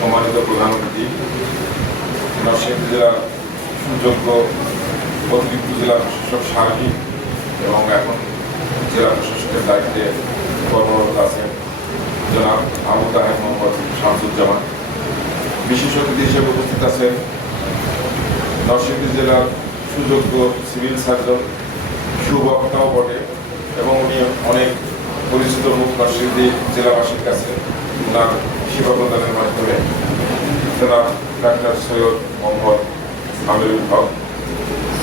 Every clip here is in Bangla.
সম্মানিত প্রধান অতিথি, নরসিংদী জেলার সুযোগ্য অতিরিক্ত জেলা প্রশাসক সার্বিক এবং এখন জেলা প্রশাসকের দায়িত্বে কর্মরত আছেন জনাব আবু তাহের মোহাম্মদ শামসুজ্জামান। বিশেষ অতিথি হিসেবে উপস্থিত আছেন নরসিংদী জেলার সুযোগ্য সিভিল সার্জন, সুবক্তাও বটে এবং উনি অনেক পরিচিত মুখ নরসিংদী জেলাবাসীর কাছে ওনার সেবা প্রদানের মাধ্যমে জনাব ডাক্তার সৈয়দ মোহাম্মদ আমিরুল হক।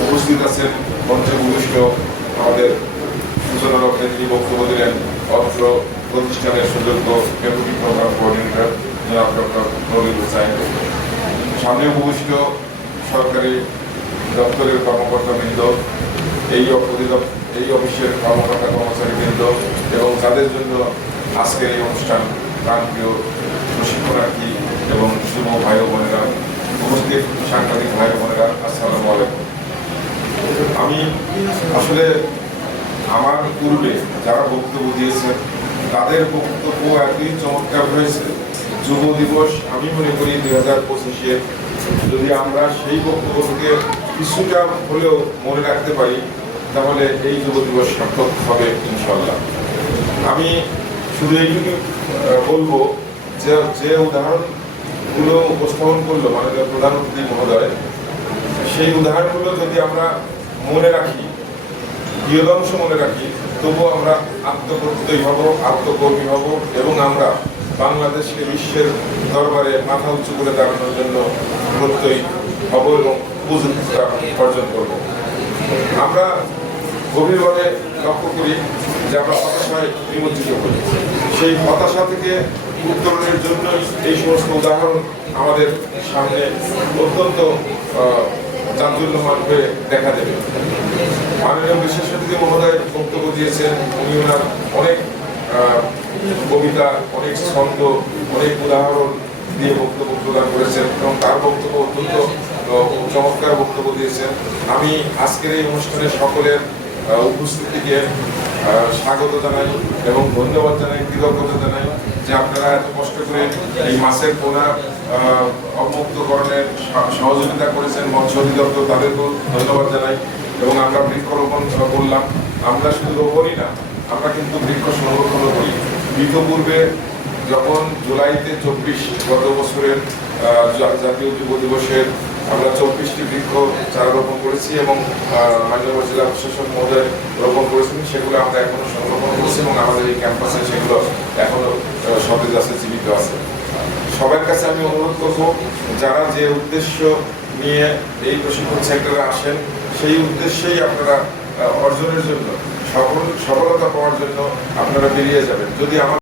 উপস্থিত আছেন মঞ্চে ভূমিষ্ঠ আমাদের সূচনা লগ্নে তিনি বক্তব্য দিলেন অত্র প্রতিষ্ঠানের সুযোগ্য ডেপুটি প্রোগ্রাম কোঅর্ডিনেটর জনাব ডক্টর নবীর হুসাইন। সামনে ভূমিষ্ঠ সরকারি দপ্তরের কর্মকর্তাবৃন্দ, এই অফিসের কর্মকর্তা কর্মচারীবৃন্দ এবং যাদের জন্য আজকের এই অনুষ্ঠান প্রাণপ্রিয় প্রশিক্ষণার্থী এবং যুব ভাই বোনেরা, উপস্থিত সাংবাদিক ভাই বোনেরা, আসসালামু আলাইকুম। আমি আসলে আমার পূর্বে যারা বক্তব্য দিয়েছেন তাদের বক্তব্য এতই চমৎকার হয়েছে। যুব দিবস আমি মনে করি 2025-এ যদি আমরা সেই বক্তব্যকে কিছুটা হলেও মনে রাখতে পারি তাহলে এই যুব দিবস সার্থক হবে ইনশাল্লাহ। আমি শুধু এইটুকু বলবো যে উদাহরণগুলো উপস্থাপন করলো মাননীয় প্রধান অতিথি মহোদয়, সেই উদাহরণগুলো যদি আমরা মনে রাখি, বৃহদাংশ মনে রাখি, তবুও আমরা আত্মপ্রত্যয়ী হব, আত্মকর্মী হব এবং আমরা বাংলাদেশকে বিশ্বের দরবারে মাথা উঁচু করে দাঁড়ানোর জন্য প্রত্যয়ী হব এবং উপযুক্ততা অর্জন করব। আমরা গভীরভাবে লক্ষ্য করি যে আমরা হতাশায় নিমজ্জিত করি। সেই হতাশা থেকে উত্তরণের জন্য এই সমস্ত উদাহরণ আমাদের সামনে অত্যন্ত চাঞ্চল্যমান হয়ে দেখা দেবে। মাননীয় বিশেষ অতিথি মহোদয় বক্তব্য দিয়েছেন, উনি ওনার অনেক কবিতা, অনেক ছন্দ, অনেক উদাহরণ দিয়ে বক্তব্য প্রদান করেছেন এবং তার বক্তব্য অত্যন্ত চমৎকার বক্তব্য দিয়েছেন। আমি আজকের এই অনুষ্ঠানে সকলের উপস্থিতিকে স্বাগত জানাই এবং ধন্যবাদ জানাই, কৃতজ্ঞতা জানাই যে আপনারা এত কষ্ট করে এই মাছের পোনা অবমুক্তকরণের সহযোগিতা করেছেন। মৎস্য অধিদপ্তর তাদেরকেও ধন্যবাদ জানাই এবং আমরা বৃক্ষরোপণ করলাম। আমরা শুধু রোপণই না, আমরা কিন্তু বৃক্ষ সংরক্ষণও করি। ইতিপূর্বে যখন জুলাইতে 24 গত বছরের জাতীয় যুব দিবসের আমরা 24টি বৃক্ষ চারা রোপণ করেছি এবং মাননীয় জেলা প্রশাসক মহোদয় রোপণ করেছেন। সেগুলো আমরা এখনো সংরক্ষণ করছি এবং আমাদের এই ক্যাম্পাসে সেগুলো এখনো সতেজ আছে, জীবিত আছে। সবার কাছে আমি অনুরোধ করব, যারা যে উদ্দেশ্য নিয়ে এই প্রশিক্ষণ সেন্টারে আসেন সেই উদ্দেশ্যেই আপনারা অর্জনের জন্য, সফলতা পাওয়ার জন্য আপনারা বেরিয়ে যাবেন। যদি আমার